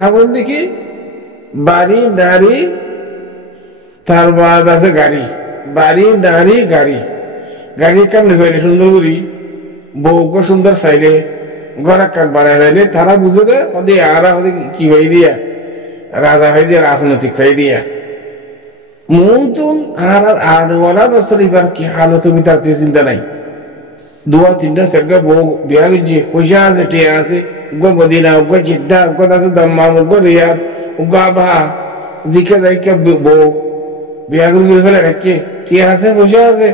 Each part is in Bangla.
এখন দেখি বাড়ি নারী, তার বাদ আছে গাড়ি, বাড়ি নারী গাড়ি, গাড়ি কামড়ে ফেলে সুন্দর করি, বউকে সুন্দর ফাইলে গড়া কাক বানায় ফেলে, তারা বুঝে দেয় ওদের আরা ওদের কি ভাই দিয়া রাজা ভাই দিয়া রাজনৈতিক ভাই দিয়া মন তুন আর আরওয়ালা বছর এবার কি হালত তুমি তার চিন্তা নাই। দুয়া তিনটা সেরকা বউ বিয়া গেছে, পয়সা আছে, টিয়া আছে, উগ্র মদিনা, উগ্র জিদ্দা, উগ্র আছে দাম্মাম, উগ্র রিয়াদ, উগ্র আবহা, জিকে যাইকে বউ বিয়া করে ফেলে রাখছে, টিয়া আছে, পয়সা আছে,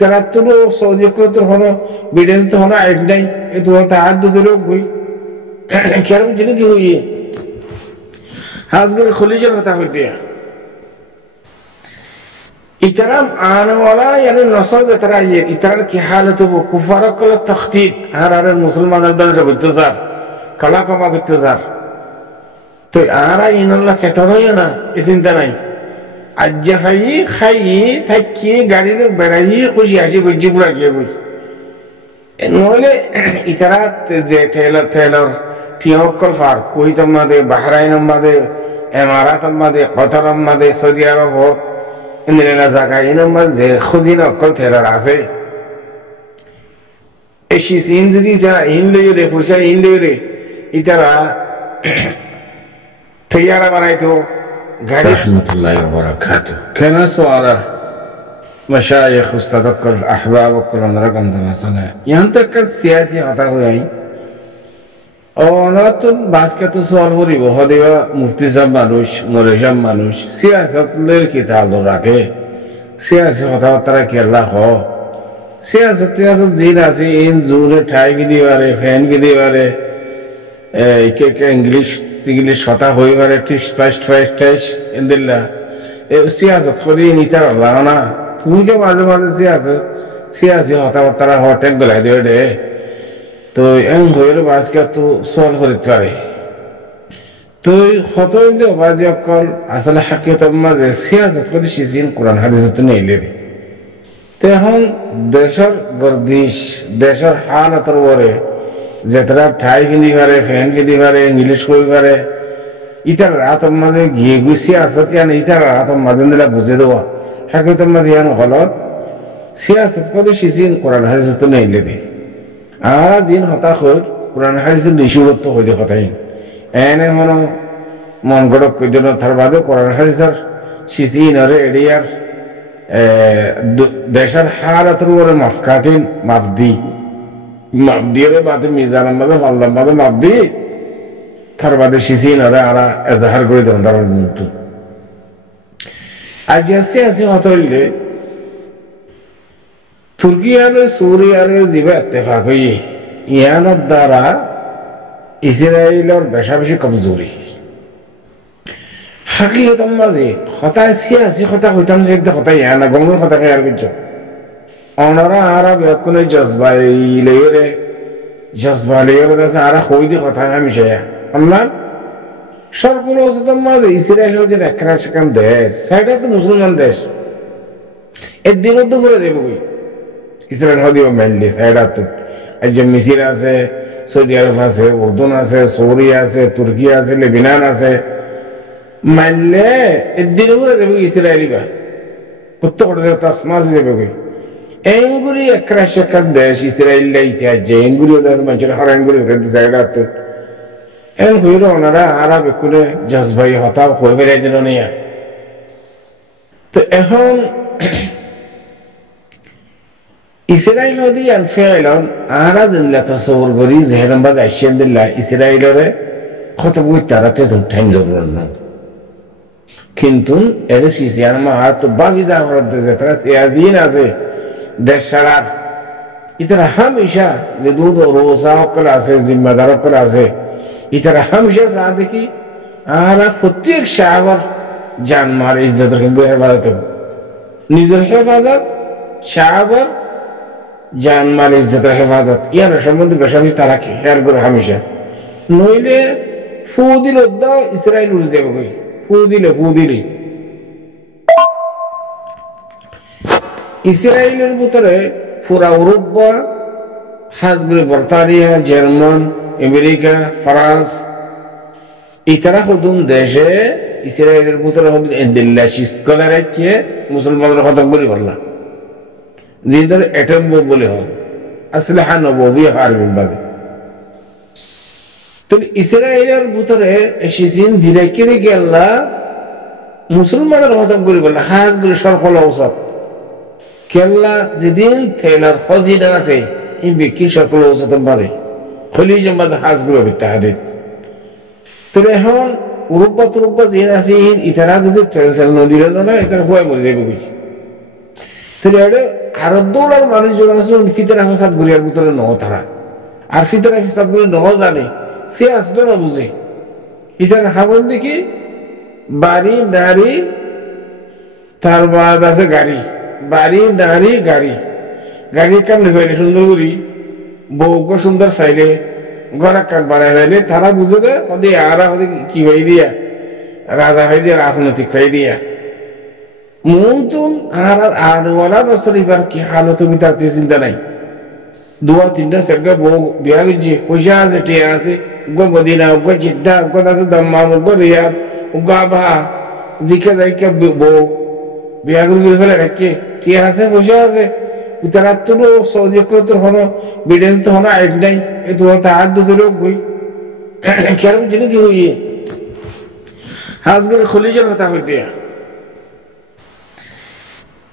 তারা তো সৌদি করে তো হলো বিডেন তো হলো এক নাই, এ তো হাত দুধের গই কেরম জিনিস কি হইয়ে আজকে খলিজের কথা হইতে इतराम आने वाला यानी नस्ल इतरा ये इतरार की हालत वो कुफारा कल तख्तीत हर मुसलमान दल जब इंतजार कला कमा इंतजार तो आरा इनल्ला सेटल हो ना इस इंतजार नहीं अज्जफाई खाई थकी गाड़ी में बैराई कुछ याची कुछ जिबुरा किया कुछ नोले इतरा जे टेलर थियोकल फार कोई तम्मादे बहराइन तम्मादे इमारात तम्मादे कतर तम्मादे सऊदी अरब हो इन्हें नज़ाका इन्होंने जे खुदिना कल थेला रासे ऐसी सिंदगी तेरा हिंदू रे फुशा हिंदू रे इतना तैयारा बनाए तो गाड़ी रहमतुल्लाहि व बरकातहू कहना सवाला मशाइख उस्तादकल अहबाबकल रकम तमसना यहाँ तक कर सियासी होता हुआ ही और ना तो बास्केट तो सवाल हो रही बहुत दिवा मुफ्ती साहब मानुष मौलवी मानुष सियासत ले की ताल्लुक रखे सियासी होता तरह के अल्लाह हो सियासत जीना सी इन जूरे ठाई की दीवारें फैन की दीवारें एक इंग्लिश होता हुई वाले टिस्ट फाइस्ट इंदिल्ला सियासत खुदी नीतर अल्लाह ना तुम्हें क्या मालूम सियासी होता तरह हो टेक गला दे तो इन होयर बास्केट तो सवाल हो रही है तो खतो इंदे बाजी अक्कल असल हकीकत मज़े सियासत को दिशीज़ीन कुरान हदीस तो नहीं लेते तो हम देशर गर्दिश देशर हालत रोरे ज़ेतरा ठाई की दीवारे फैन की दीवारे इंग्लिश कोई वारे इतर रात मज़े ये सियासत या नहीं इतर रात मज़े निला बुझे दवा हकीकत मज़े यान गलत सियासत को दिशीज़ीन कुरान हदीस तो नहीं लेते आज इन होता खुद कुरान हदीस निशुरत तो हो जाता है एने मनो मन गड़क कोई दोनों थरबादे कुरान हदीसर शिसीन और एडियर देशर हालत रोरे मफकातिन मफदी रे बात मीज़ान मदे वाल्ला मदे मफदी थरबादे शिसीन और आरा ज़हर कोई दोनों थरबादे आज ऐसे होता है तुर्की आले सूरिया आले जिबे इत्तेफाक हुई यहाँ दारा इस्राएल और बेशाबिशी कमजोरी हकीकत मज़े खता सियासी खता होता है एक खता यहाँ ना गंगों खता के यार किच्चो औनरा आरा बेकुने जज्बा लेयर दस आरा कोई दी खता है हमेशा या अम्मा शर्कुल हो सकता मज़े इस्राएल हो जाए क्राशिकन देश साइड तो मुसलमान देश एक दिन तो करे दे बोगी इस्राएल हो दियो मेनली साइड तो आज मिस्र आसे सऊदी अरब आसे उर्दून आसे सूरिया आसे तुर्की आसे लेबनान आसे मल्ले इद्दिन उरे देबो इस्राएली बा कुत्तो कोड़े तस्मा से देबो एंगुरी अक्रश का देश इस्राएल लाइट है जेंगुरी उधर मंचर हर एंगुरी रेड साइड आते एन हुईरो नरा आरा बेकुले जज्बाई होता कोई भी रहने नहीं है तो एहन इस्राएल होती है अनफेलन आरा जिंदा तस्वर करी ज़हन बाद अशियन दिल्ला इस्राएल रे खत्म हुई तरह तुम टाइम जरूर ना किंतु ऐसे चीज़ें ना मार तो बाकी ज़ाफ़रत जैसे तरह सियासीन आसे देशरार इतना हमेशा ज़िदूद और रोज़ाओं को लासे ज़िम्मेदारों को लासे इतना हमेशा साथ की आरा फुत्ती एक शावर जान मार इज्जत रखेंगे हिफाजत निज़र हिफाजत शावर जान माल इज्जत हिफाजत या रशमंद बेशाबी तरह की ख्याल करो हमेशा नोइले फूदिल उद्दा इस्राएल उस देव कोई फूदिले इस्राएल बुतरे पूरा यूरोपा हाज़ बर्तानिया जर्मन अमेरिका फ्रांस ইতারা হদুন দেশে ইসরায়েলের ভিতরে হদুন এন্দিল্লা শিস্ত করে রেখে মুসলমানদের খতম করি বললা যেদের এটম বলে হোক আসলাহা নববী হারবিন ভাবে তো ইসরায়েলের ভিতরে এসেছেন ধীরে ধীরে গেল্লা মুসলমানদের খতম করি বললা হাজ গুলি সরফল ঔষধ কেল্লা যেদিন থেলার ফজিদা আছে এই ব্যক্তি সরফল ঔষধের বাদে খলি জমাতে হাজ গুলো বিত্তা হাদিদ তো এখন উরুব্বা যেন আছে ইতারা যদি তেল তেল নদীর না ইতারা ভয় মরে যাবে বুঝি তাহলে এটা আরব দৌড়ার মানুষজন আসলে ফিতরা ফসাদ ঘুরিয়ার ভিতরে নহ তারা আর ফিতরা ফসাদ গুলি নহ জানে সে আসতো না বুঝে ইতারা খাবার দেখি বাড়ি নারী তার বাদ আছে গাড়ি বাড়ি নারী গাড়ি গাড়ির কাম লিখাইলে সুন্দর করি বউকে সুন্দর ফাইলে গড়া কাক বানাই ফাইলে তারা বুঝে দেয় ওদের আরা ওদের কি ভাই দিয়া রাজা ভাই দিয়া রাজনৈতিক ভাই দিয়া মৌতুন আর আরওয়ালা রসরিবার কি হালত তার চিন্তা নাই দুয়া তিনটা সেগা বউ বিয়া গেছে পয়সা আছে টিয়া আছে গো মদিনা গো জিদ্দা গো আছে দাম্মাম গো রিয়াদ গো আবা জিকে যাইকে বউ বিয়া করে ফেলে রাখে টিয়া আছে পয়সা আছে তারা তো সৌদি করে তো হলো বিডেন তো হলো আইড নাই এ তো হাত দুটো লোক গই কেরম জিনিস কি হইয়ে আজকাল খলিজের কথা হইতে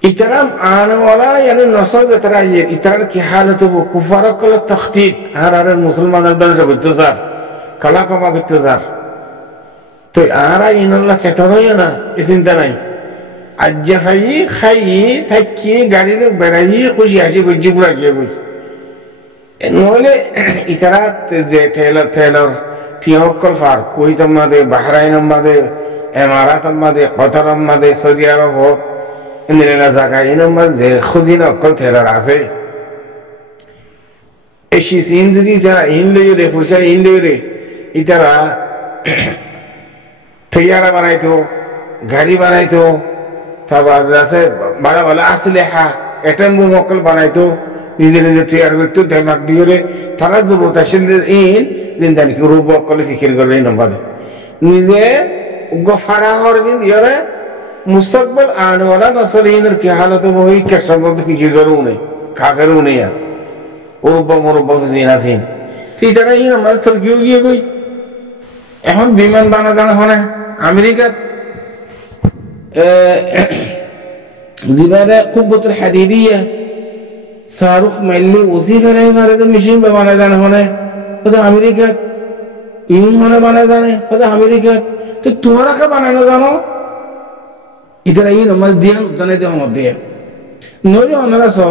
इतराम आने वाला यानी नस्ल जतरा ये इतरार की हालत वो कुफारा कला तख्तीक हर मुसलमान बन रहे गुत्तजार कला कमा गुत्तजार तो आरा इन्होंने सेटल है ना इस इंदा नहीं अज्जफाई खाई थकी गाड़ी ने बनाई कुछ याची कुछ जिबुरा किया कुछ नोले इतरार जे टेलर थियोकल फार कोई तम्मादे बहराइन तम्मादे इमारात तम्मादे कतर तम्मादे सऊदी अरब हो ইন্দ্রেনা জায়গা ইনমার যে খুঁজি নকল থেরার আছে এসি সিন যদি তারা ইন্দ্রিয় রে পয়সা ইন্দ্রিয় রে ইতারা থিয়ারা বানাইতো গাড়ি বানাইতো তারপর আছে বড় বড় আসলেহা এটম মকল বানাইতো নিজে নিজে তৈরি করতো দেমাগ দিয়ে তারা যুবতা শিল্পের ইন জিন্দানি রূপ কলে ফিকির করে নম্বর নিজে গফারা হরবিন ইয়ারে मुस्तकबल आने वाला नस्ल की हालत में वही कैसा बोलते कि ये करूँ नहीं खा करूँ नहीं यार उरुब्बा जीना सीन ठीक तरह ही हमारे तुर्की होगी कोई এখন বিমান বানানো হয় আমেরিকা জিবারে কুব্বতুল হাদিদিয়া শাহরুখ মাইলি ওসি ফেলে মারে তো মেশিন বানানো হয় তো আমেরিকা ইউনিয়নে বানানো হয় তো আমেরিকা তো তোমরা কে বানানো জানো इधर आई नमल दिया जाने दे हम दिया नोरे ओनरा सो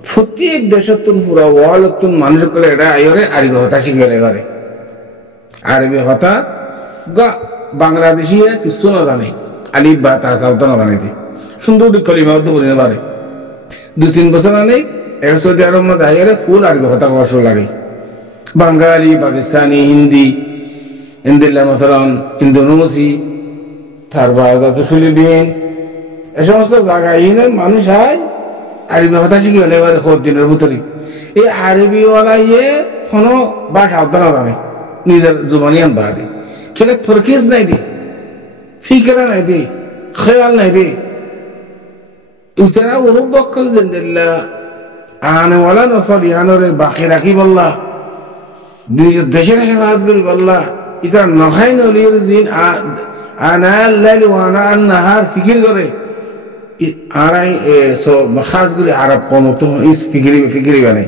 फुत्ती देशतुन पूरा वालतुन मानुष को लेड़ा आयोरे आरबी होता शिखेरे घरे आरबी होता गा बांग्लादेशी है किसको ना जाने अलीब बात आसाउता ना जाने थी सुंदर डिक्कली में तो बोलने बारे 2-3 बरस ना नहीं सऊदी अरब में आयोरे फुल आरबी होता का वर्षों लगी বাঙালি পাকিস্তানি হিন্দি ইন্দিল্লা মসলান ইন্দোনেশি তারপর আছে ফিলিপিন এই সমস্ত জায়গায় ইনের মানুষ হয় আরবি কথা শিখে হলে এবারে খোদ দিনের ভিতরে এই আরবিওয়ালা ইয়ে কোনো ভাষা আওতানা জানে নিজের জুবানিয়ান বাদে খেলে তরকিজ নাই দি ফিকরা নাই দি খেয়াল নাই দি ইতনা উরুব্বকল জিন্দিল্লা আনে ওয়ালা নসল ইয়ানরে বাকি রাখি বললা দেশের হেফাজত করি বললা এটা নখাই নলির জিন আনা লাইল ওয়ানা আন-নাহার ফিকির করে আরাই সো খাস করে আরব কোন তো ইস ফিকিরি বানাই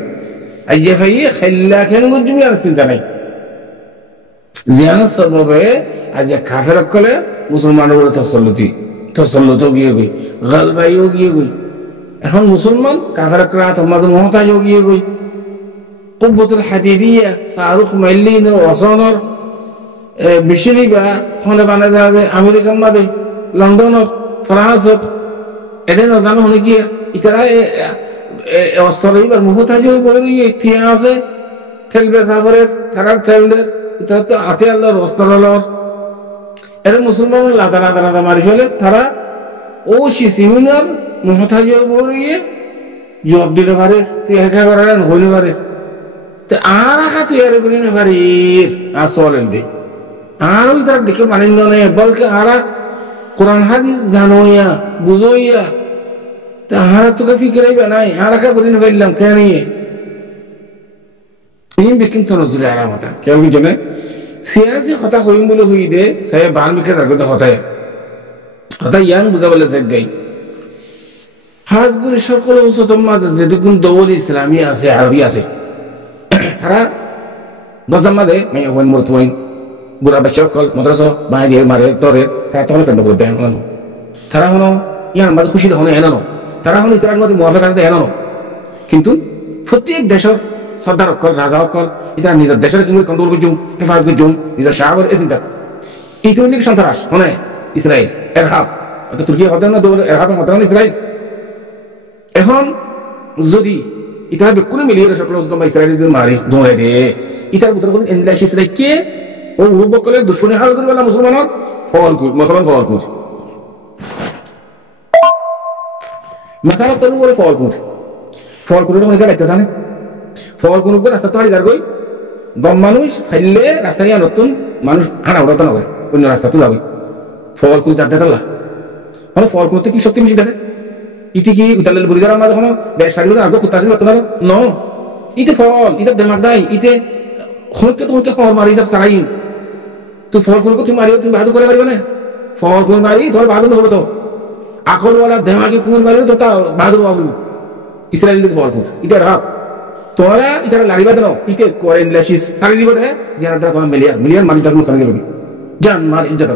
আইজে ফাই খাল্লা কেন গুজমি আর চিন্তা নাই জিয়ানের সববে আজ কাফের কলে মুসলমানের উপরে তসল্লুত গিয়ে গই গালবাইও গিয়ে গই এখন মুসলমান কাফের করা তোমাদের মহতাজও গিয়ে গই কুব্বতুল হাদিদিয়া শাহরুখ মাইলিন ওয়াসনর বিশরি বা হনে বানায় যাবে আমেরিকান মাদে লন্ডনত ফ্রান্সত এদের জানো হনে কি ইতারা অস্ট্রেলিয়ার মুহতাজ বলি একটি আছে তেলবে সাগরের তারার তেলদের এটা তো আতে আল্লাহর অস্ট্রেলিয়ার এর মুসলমান লাদা মারি ফেলে তারা ও সিসিমিনার মুহতাজ বলি জব দিলে পারে তুই একা করার হইলে পারে তো আর আঁকা তুই আর করি না পারি আর চলেন দে আর ওই তার দেখে মানিন্য নেই বলকে আর কোরআন হাদিস জানোইয়া বুঝোইয়া তা আর তোকে ফিকিরাইবা নাই আর একা করি না পারলাম কেন নিয়ে কিন্তু নজরে আরামতা কেউ কি জানে সিয়াসি কথা হইম বলে হই দে সে বাল্মিকে তার কথা হতায় হতা ইয়াং বুঝা বলে যে গাই হাজগুলি সকল উচ্চতম মাঝে যেটুকুন দৌল ইসলামী আছে আরবি আছে তারা গজাম মাঝে মেয়ে হইন মরত হইন বুড়া বাচ্চা সকল মদ্রাসা বাঁধ দিয়ে মারে তরে তারা তখন কেন্দ্র করে দেন তারা হলো ইয়ার মাঝে খুশি হনে এনানো তারা হলো ইসলামের মধ্যে মুয়াফাক আছে এনানো কিন্তু প্রত্যেক দেশের সর্দার অকল রাজা অকল এটা নিজের দেশের কিন্তু কন্ট্রোল করছুম হেফাজত করছুম নিজের সাহাবের এই চিন্তা এইটা হচ্ছে সন্ত্রাস হনে ইসরায়েল এরহাব অর্থাৎ তুর্কি হতে না দৌড় এরহাবের হতে না ইসরায়েল এখন যদি ইতারা বেকুনে মিলিয়ে সকল ইসরায়েল যদি মারি দৌড়াই দে ইতার ভিতরে কোনো এনলাইস ইসরায়েল কে ও রূপকলে দুশ্মনী হাল করবে না মুসলমানের ফলকুর মুসলমান ফলকুর মাসালা তরু বলে ফলকুরের মনে গাইতে জানে ফলকুর উপর রাস্তা তো হারি যার গই গম মানুষ ফাইলে রাস্তায় নতুন মানুষ হানা উড়াতো না করে অন্য রাস্তা তো যাবে ফলকুর যাতে তাল্লা মানে ফলকুর তো কি শক্তি বেশি দেখে ইতি কি উতালের বুড়ি যারা আমাদের কোনো বেশ সারিগুলো আগে কুত্তা আসলে তোমার ন ইতে ফল ইতে দেমাগ নাই ইতে হইতে তোমাকে ফল মারি যাব চালাই তুই ফলকুরকে তুমি মারিও তুমি বাহাদুর করে পারবে না ফলকুর মারি তোর বাহাদুর হলো তো আকলওয়ালা দেমাগে কুর মারিও তো তা বাহাদুর বাবু ইসরায়েল ফলকুর ইতে রাত তোরা ইতারা লারিবা দেন ইতে করে ইংলিশ সারি দিব দে জিয়ার দ্বারা তোমার মিলিয়ার মালিক দাস মুস্তানি যাবে জান মার ইজ্জত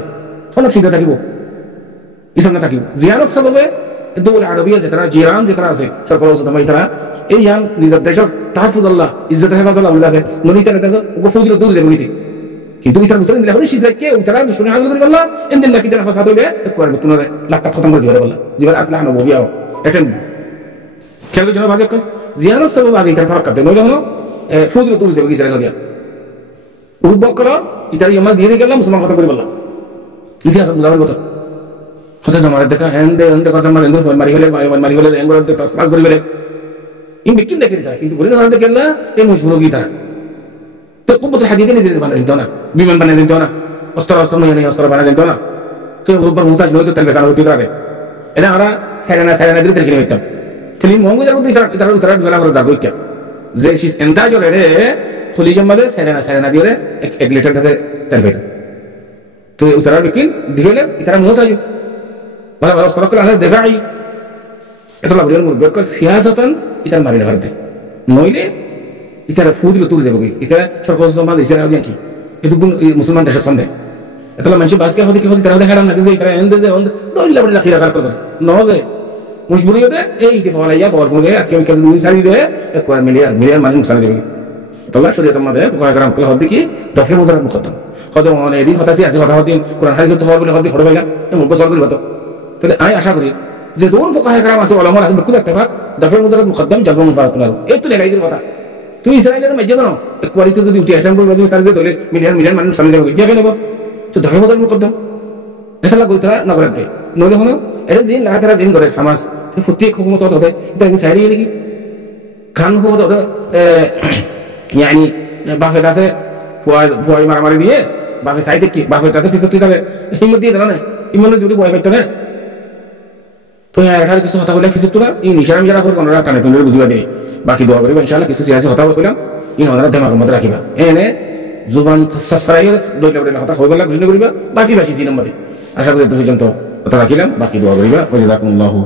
কোন খিদা থাকিব ইসলাম না থাকিব জিয়ারত সববে দৌল আরবিয়া যেটা জিরান যেটা আছে সরকার তোমার ইতারা এই ইয়ান নিজের দেশের তাহফুজুল্লাহ ইজ্জত হেফাজতুল্লাহ বলে আছে নবী তারা তার গফুদির দূর যাবে নিতে কিন্তু ইতার ভিতরে নিলে হচ্ছে সিজা কে উতারা দুশমনী হাজির করে বললা ইনদিল্লাহ ফিতনা ফাসাদ হইলে করবে তোমরা লাখটা খতম করে দিবে বললা জিবার আসলাহ নববিয়াও এটা খেলবে জন্য বাজে কর জিয়ারত সব আগে ইতার ফারাক করতে নইলে হলো ফুদির দূর যাবে ইসরায়েল দিয়া উদ্ভব করো ইতার ইয়ামা দিয়ে গেলাম মুসলমান খতম করে বললা ইতিহাস বুঝাবার কথা কথা তোমার দেখা এন্ডে কথা মার এন্ডে মারি হলে এঙ্গর দে তাস করি বলে ইন বিকিন দেখে দিতা কিন্তু বলি না দেখেন না এই মজবুর গীতা তো কুবত হাদিদে নিজে বানাই দাও না বিমান বানাই দাও না অস্ত্র মানে অস্ত্র বানাই দাও না তো উপর মুতাজ নয় তো তেল বেসানো হতে পারে এটা আমরা সাইনা দিতে কিনে নিতাম খালি মঙ্গু যার মধ্যে ইতার উত্তরা গলা করে যাবো কি যে সিস এন্টা জলে রে খলি জমাদে সাইনা দিয়ে 1 লিটার কাছে তেল পেটা তো উত্তরা বিকিন দিলে ইতারা মুতাজ বলা বলা সরকার আলাদা দেখাই এটা লাভের মুরব্বক সিয়াসতান ইতার মারিনা করতে নইলে ইতারা ফুদিল তুল যাবে কি ইতারা সরকার জমা দিছে আর কি এটুকুন মুসলমান দেশের সামনে এটা মানুষ বাসকে হতে কি হতে তারা দেখালাম না দিতে ইতারা এন্ডে যে দইলা বড় লাখিরা কার করে নজে মুশবুরি হতে এই যে ফলাইয়া বল মুগে আর কেউ কেউ দুই সারি দে এক মিলিয়ন মানুষ সারি দেবে তোলা শরীয়তের মধ্যে কয়েকরাম কল হতে কি দফে মুদারাত মুকদ্দম কদম অনে এদিন হতাসি আছে কথা হদিন কোরআন হাদিস তো হল বলে হতে হড় বেলা মুগ সর করি হতো তাহলে আমি আশা করি যে দোন ফুকাহে کرام আছে ওলামা আছে বিলকুল ইত্তেফাক দফে মুদারাত মুকদ্দম জলব মুফারাতুল এই তো লাগাই দির কথা তুই ইসরায়েলের মধ্যে জানো এক কোয়ালিটি যদি উঠে অ্যাটেম্প করে সারি দে দলে মিলিয়ন মানুষ সারি দেবে কি কেন তো দফে মুদারাত মুকদ্দম এটা লাগো ইতরা না করতে নইলে হলো এটা জিন লাগাতার জিন করে হামাস প্রত্যেক হুকুমত হতে এটা কি সারি নাকি খান হুকুমত হতে يعني বাফে কাছে ফুয়াই মারামারি দিয়ে বাফে সাইতে কি বাফে তাতে ফিসে তুই তাকে হিম্মত দিয়ে দাঁড়ানে ইমানে যদি ভয় পাইতো না তো এটার কিছু কথা বলে ফিসে তোলা এই নিশারাম যারা করে কোনরা কানে তুমি বুঝিবা দেই বাকি দোয়া করিবা ইনশাআল্লাহ কিছু সিয়াসি কথা বললাম ইন ওনারা দেমাগ মধ্যে রাখিবা এনে জুবান সাসরাইল দইলা বলে কথা হইবা বুঝিনা করিবা বাকি জিন মধ্যে আশা করি তো পর্যন্ত কথা রাখিলাম বাকি দোয়া করিবা ওয়া জাযাকুমুল্লাহু